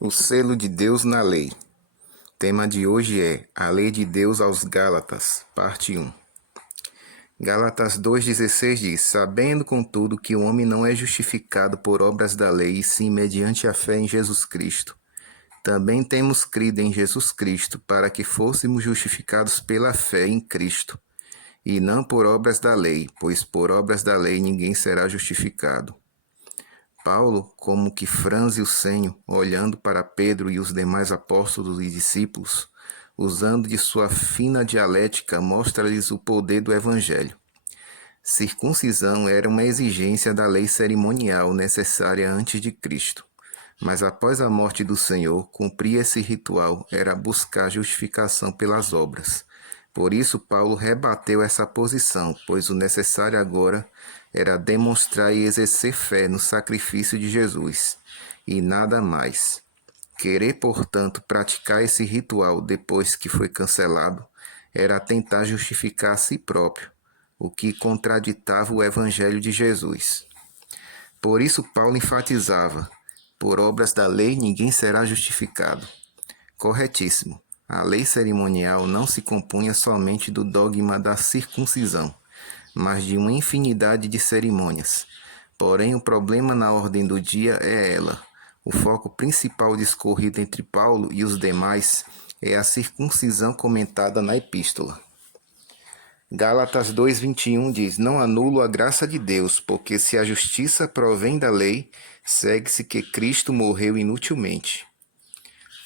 O selo de Deus na lei. Tema de hoje é a lei de Deus aos Gálatas, parte 1. Gálatas 2,16 diz: Sabendo, contudo, que o homem não é justificado por obras da lei, e sim mediante a fé em Jesus Cristo. Também temos crido em Jesus Cristo, para que fôssemos justificados pela fé em Cristo, e não por obras da lei, pois por obras da lei ninguém será justificado. Paulo, como que franze o senho, olhando para Pedro e os demais apóstolos e discípulos, usando de sua fina dialética, mostra-lhes o poder do Evangelho. Circuncisão era uma exigência da lei cerimonial necessária antes de Cristo, mas após a morte do Senhor, cumprir esse ritual era buscar justificação pelas obras. Por isso, Paulo rebateu essa posição, pois o necessário agora era demonstrar e exercer fé no sacrifício de Jesus, e nada mais. Querer, portanto, praticar esse ritual depois que foi cancelado era tentar justificar a si próprio, o que contraditava o Evangelho de Jesus. Por isso, Paulo enfatizava: por obras da lei ninguém será justificado. Corretíssimo. A lei cerimonial não se compunha somente do dogma da circuncisão, mas de uma infinidade de cerimônias. Porém, o problema na ordem do dia é ela. O foco principal discorrido entre Paulo e os demais é a circuncisão comentada na epístola. Gálatas 2,21 diz: Não anulo a graça de Deus, porque se a justiça provém da lei, segue-se que Cristo morreu inutilmente.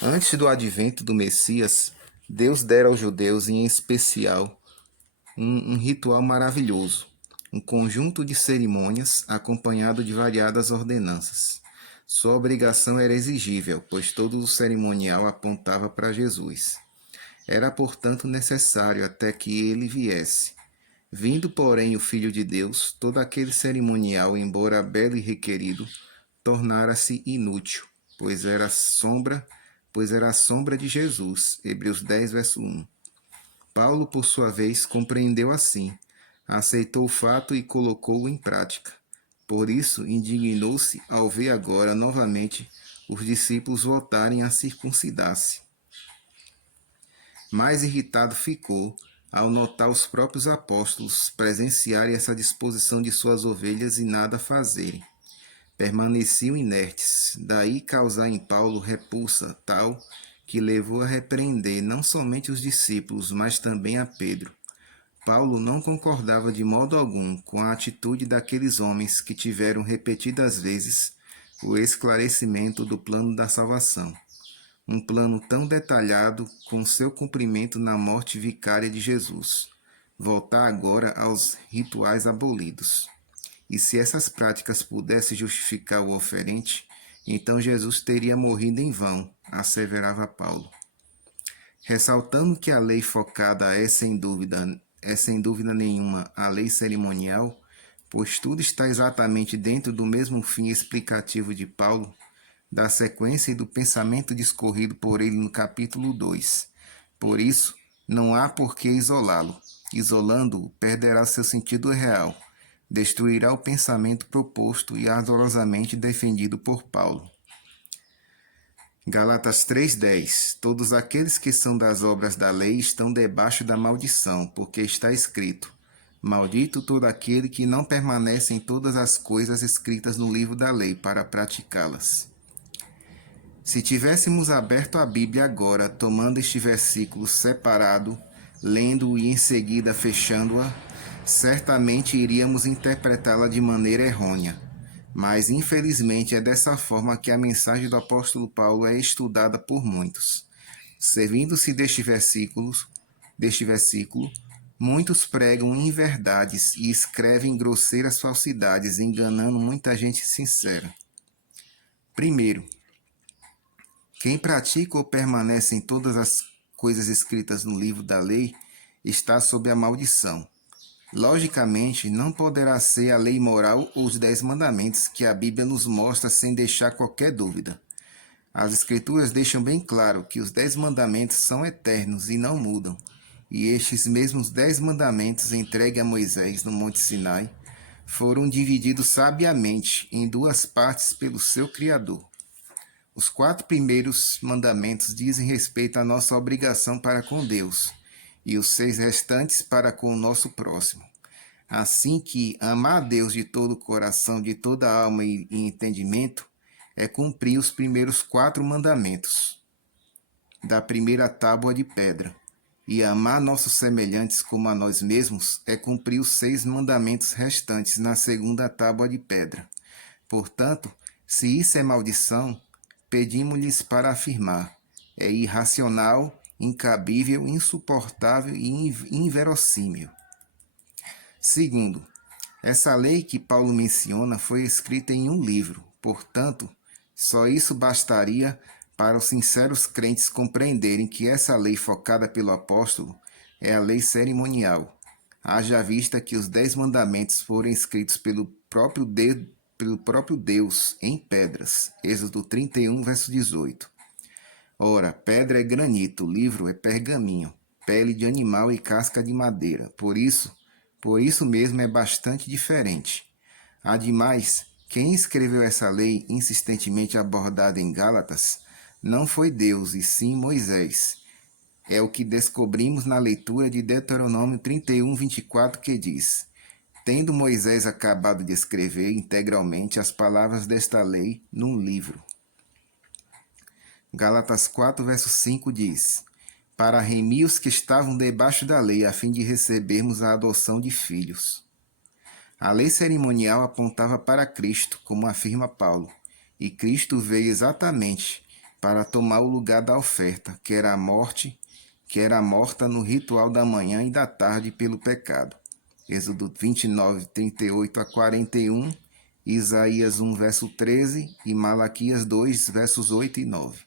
Antes do advento do Messias, Deus dera aos judeus, em especial, um ritual maravilhoso, um conjunto de cerimônias acompanhado de variadas ordenanças. Sua obrigação era exigível, pois todo o cerimonial apontava para Jesus. Era, portanto, necessário até que ele viesse. Vindo, porém, o Filho de Deus, todo aquele cerimonial, embora belo e requerido, tornara-se inútil, pois era a sombra de Jesus. Hebreus 10, verso 1. Paulo, por sua vez, compreendeu assim, aceitou o fato e colocou-o em prática. Por isso, indignou-se ao ver agora novamente os discípulos voltarem a circuncidar-se. Mais irritado ficou ao notar os próprios apóstolos presenciarem essa disposição de suas ovelhas e nada fazerem. Permaneciam inertes, daí causar em Paulo repulsa tal que levou a repreender não somente os discípulos, mas também a Pedro. Paulo não concordava de modo algum com a atitude daqueles homens que tiveram repetidas vezes o esclarecimento do plano da salvação. Um plano tão detalhado com seu cumprimento na morte vicária de Jesus. Voltar agora aos rituais abolidos. E se essas práticas pudessem justificar o oferente, então Jesus teria morrido em vão, asseverava Paulo. Ressaltando que a lei focada é sem dúvida nenhuma a lei cerimonial, pois tudo está exatamente dentro do mesmo fim explicativo de Paulo, da sequência e do pensamento discorrido por ele no capítulo 2. Por isso, não há por que isolá-lo. Isolando-o, perderá seu sentido real, destruirá o pensamento proposto e ardorosamente defendido por Paulo. Gálatas 3,10 Todos aqueles que são das obras da lei estão debaixo da maldição, porque está escrito: Maldito todo aquele que não permanece em todas as coisas escritas no livro da lei para praticá-las. Se tivéssemos aberto a Bíblia agora, tomando este versículo separado, lendo-o e em seguida fechando-a, certamente iríamos interpretá-la de maneira errônea. Mas, infelizmente, é dessa forma que a mensagem do apóstolo Paulo é estudada por muitos. Servindo-se deste versículo, muitos pregam inverdades e escrevem grosseiras falsidades, enganando muita gente sincera. Primeiro, quem pratica ou permanece em todas as coisas escritas no livro da lei está sob a maldição. Logicamente, não poderá ser a lei moral ou os 10 mandamentos que a Bíblia nos mostra sem deixar qualquer dúvida. As Escrituras deixam bem claro que os 10 mandamentos são eternos e não mudam, e estes mesmos 10 mandamentos entregues a Moisés no Monte Sinai foram divididos sabiamente em 2 partes pelo seu Criador. Os 4 primeiros mandamentos dizem respeito à nossa obrigação para com Deus, e os 6 restantes para com o nosso próximo. Assim que amar a Deus de todo o coração, de toda a alma e entendimento, é cumprir os primeiros 4 mandamentos da primeira tábua de pedra. E amar nossos semelhantes como a nós mesmos é cumprir os 6 mandamentos restantes na segunda tábua de pedra. Portanto, se isso é maldição, pedimos-lhes para afirmar: é irracional, incabível, insuportável e inverossímil. Segundo, essa lei que Paulo menciona foi escrita em um livro, portanto, só isso bastaria para os sinceros crentes compreenderem que essa lei focada pelo apóstolo é a lei cerimonial, haja vista que os 10 mandamentos foram escritos pelo próprio Deus em pedras. Êxodo 31, verso 18. Ora, pedra é granito, livro é pergaminho, pele de animal e casca de madeira. Por isso mesmo é bastante diferente. Ademais, quem escreveu essa lei insistentemente abordada em Gálatas não foi Deus, e sim Moisés. É o que descobrimos na leitura de Deuteronômio 31, 24, que diz: tendo Moisés acabado de escrever integralmente as palavras desta lei num livro. Gálatas 4, verso 5 diz: para remir os que estavam debaixo da lei, a fim de recebermos a adoção de filhos. A lei cerimonial apontava para Cristo, como afirma Paulo, e Cristo veio exatamente para tomar o lugar da oferta, que era morta no ritual da manhã e da tarde pelo pecado. Êxodo 29, 38 a 41, Isaías 1, verso 13 e Malaquias 2, versos 8 e 9.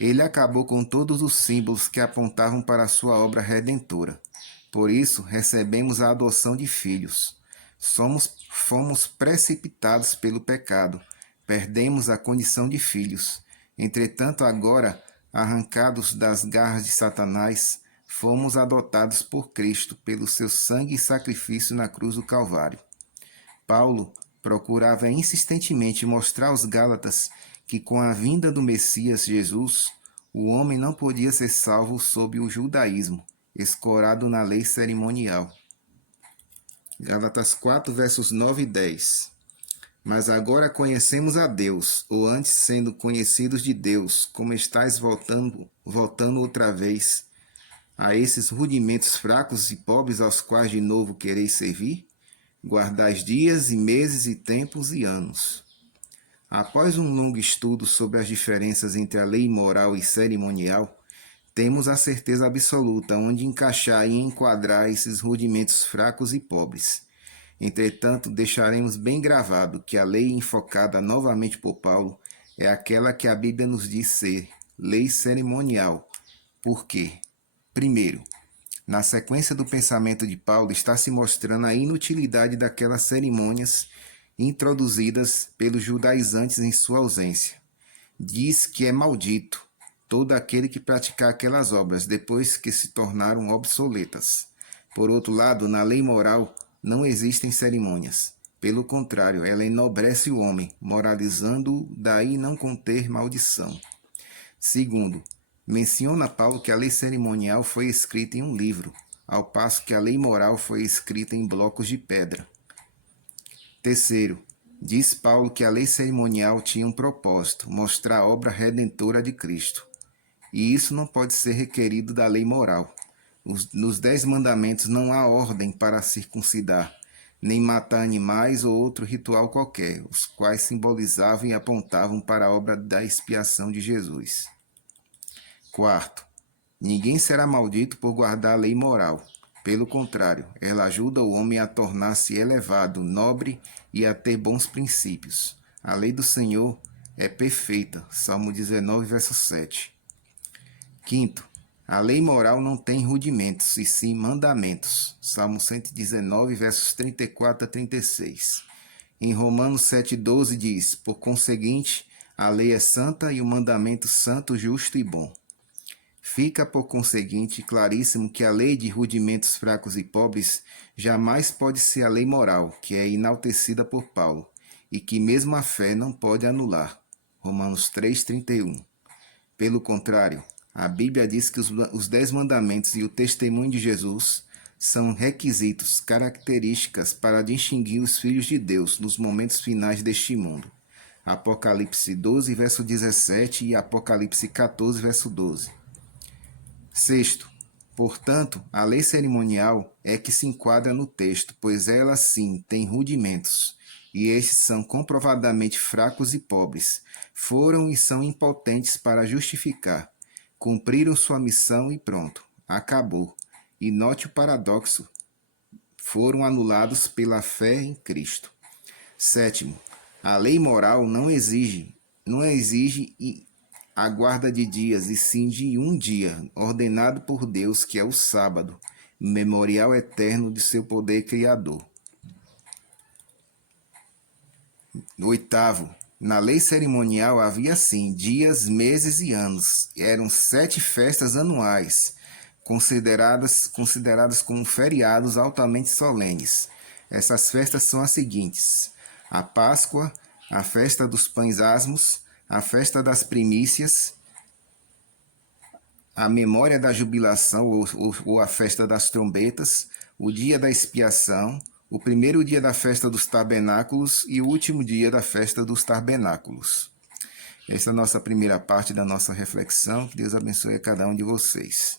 Ele acabou com todos os símbolos que apontavam para a sua obra redentora. Por isso, recebemos a adoção de filhos. Fomos precipitados pelo pecado, perdemos a condição de filhos. Entretanto, agora, arrancados das garras de Satanás, fomos adotados por Cristo pelo seu sangue e sacrifício na cruz do Calvário. Paulo procurava insistentemente mostrar aos Gálatas que com a vinda do Messias Jesus, o homem não podia ser salvo sob o judaísmo, escorado na lei cerimonial. Gálatas 4, versos 9 e 10. Mas agora conhecemos a Deus, ou antes sendo conhecidos de Deus, como estáis voltando outra vez a esses rudimentos fracos e pobres aos quais de novo quereis servir? Guardais dias e meses e tempos e anos. Após um longo estudo sobre as diferenças entre a lei moral e cerimonial, temos a certeza absoluta onde encaixar e enquadrar esses rudimentos fracos e pobres. Entretanto, deixaremos bem gravado que a lei enfocada novamente por Paulo é aquela que a Bíblia nos diz ser lei cerimonial. Por quê? Primeiro, na sequência do pensamento de Paulo está se mostrando a inutilidade daquelas cerimônias introduzidas pelos judaizantes em sua ausência. Diz que é maldito todo aquele que praticar aquelas obras depois que se tornaram obsoletas. Por outro lado, na lei moral não existem cerimônias. Pelo contrário, ela enobrece o homem, moralizando-o, daí não conter maldição. Segundo, menciona Paulo que a lei cerimonial foi escrita em um livro, ao passo que a lei moral foi escrita em blocos de pedra. Terceiro, diz Paulo que a lei cerimonial tinha um propósito, mostrar a obra redentora de Cristo. E isso não pode ser requerido da lei moral. Nos 10 mandamentos não há ordem para circuncidar, nem matar animais ou outro ritual qualquer, os quais simbolizavam e apontavam para a obra da expiação de Jesus. Quarto, ninguém será maldito por guardar a lei moral. Pelo contrário, ela ajuda o homem a tornar-se elevado, nobre e a ter bons princípios. A lei do Senhor é perfeita. Salmo 19, verso 7. Quinto, a lei moral não tem rudimentos, e sim mandamentos. Salmo 119, versos 34 a 36. Em Romanos 7,12 diz: por conseguinte, a lei é santa e o mandamento santo, justo e bom. Fica, por conseguinte, claríssimo que a lei de rudimentos fracos e pobres jamais pode ser a lei moral, que é enaltecida por Paulo, e que mesmo a fé não pode anular. Romanos 3:31. Pelo contrário, a Bíblia diz que os 10 mandamentos e o testemunho de Jesus são requisitos, características para distinguir os filhos de Deus nos momentos finais deste mundo. Apocalipse 12, verso 17 e Apocalipse 14, verso 12. Sexto, portanto, a lei cerimonial é que se enquadra no texto, pois ela sim tem rudimentos, e estes são comprovadamente fracos e pobres. Foram e são impotentes para justificar. Cumpriram sua missão e pronto, acabou. E note o paradoxo: foram anulados pela fé em Cristo. Sétimo, a lei moral não exige a guarda de dias, e sim de um dia, ordenado por Deus, que é o sábado, memorial eterno de seu poder criador. Oitavo, na lei cerimonial havia sim dias, meses e anos. Eram 7 festas anuais, consideradas como feriados altamente solenes. Essas festas são as seguintes: a Páscoa, a festa dos pães asmos, a festa das primícias, a memória da jubilação ou a festa das trombetas, o dia da expiação, o primeiro dia da festa dos tabernáculos e o último dia da festa dos tabernáculos. Essa é a nossa primeira parte da nossa reflexão. Que Deus abençoe a cada um de vocês.